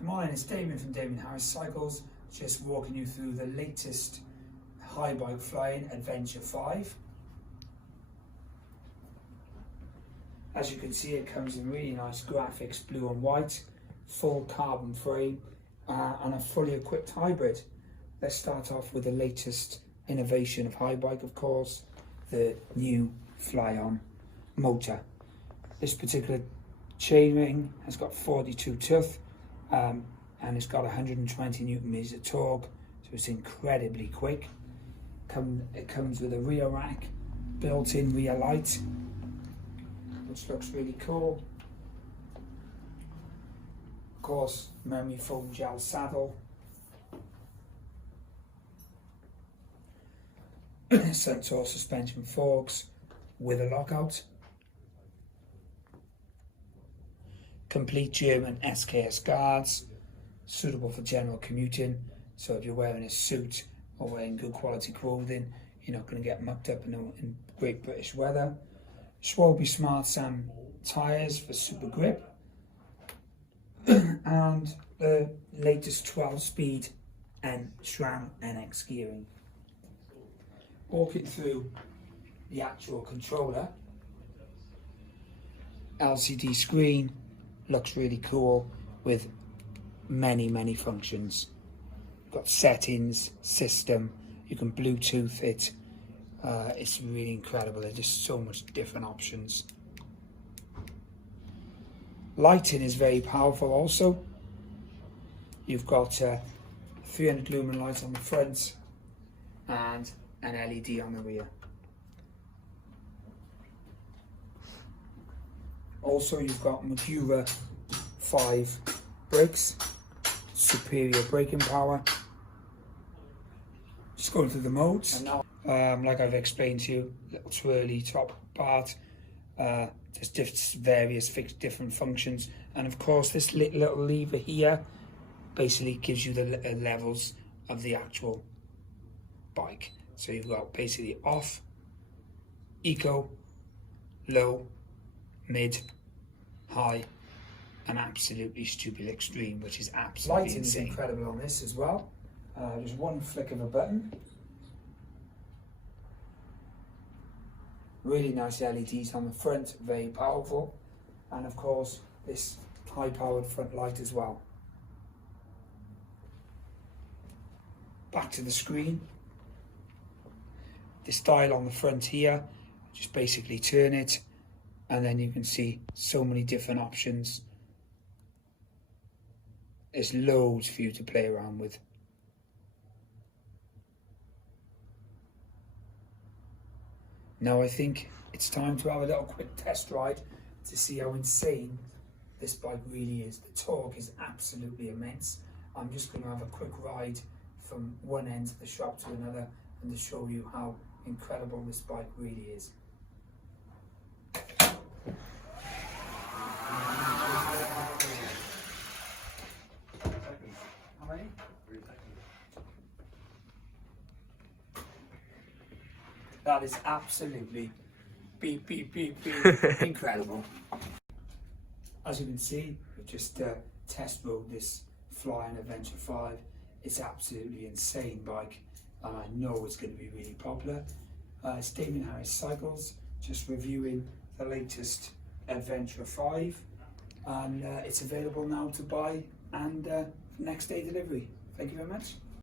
Good morning, it's Damien from Damien Harris Cycles, just walking you through the latest Haibike Flyon Adventr 5. As you can see, it comes in really nice graphics, blue and white, full carbon frame and a fully equipped hybrid. Let's start off with the latest innovation of Haibike, of course, the new Flyon motor. This particular chainring has got 42 tooth and it's got 120 Newton meters of torque, so it's incredibly quick. It comes with a rear rack, built-in rear light, which looks really cool. Of course, memory foam gel saddle, Centaur suspension forks with a lockout, complete German SKS guards, suitable for general commuting. So if you're wearing a suit or wearing good quality clothing, you're not going to get mucked up in great British weather. Schwalbe Smart Sam tyres for super grip, and the latest 12-speed and SRAM NX gearing. Walking through the actual controller, LCD screen, looks really cool with many functions. Got settings, system, you can Bluetooth it. It's really incredible. There's just so much different options. Lighting is very powerful also. You've got 300 lumen lights on the front and an LED on the rear. Also, you've got Magura 5 brakes, superior braking power. Just going through the modes. And now, like I've explained to you, little twirly top part. There's various different functions, and of course, this little lever here basically gives you the levels of the actual bike. So you've got basically off, eco, low, mid, high, and absolutely stupid extreme, which is absolutely lighting insane. Is incredible on this as well. Just one flick of a button. Really nice LEDs on the front, very powerful, and of course this high-powered front light as well. Back to the screen. This dial on the front here, just basically turn it, and then you can see so many different options. There's loads for you to play around with. Now I think it's time to have a little quick test ride to see how insane this bike really is. The torque is absolutely immense. I'm just going to have a quick ride from one end of the shop to another and to show you how incredible this bike really is. That is absolutely beep incredible. As you can see, we just test rode this Flyon Adventr 5. It's absolutely insane bike, and I know it's going to be really popular. It's Damien Harris Cycles, just reviewing the latest Adventr 5, and it's available now to buy and next day delivery. Thank you very much.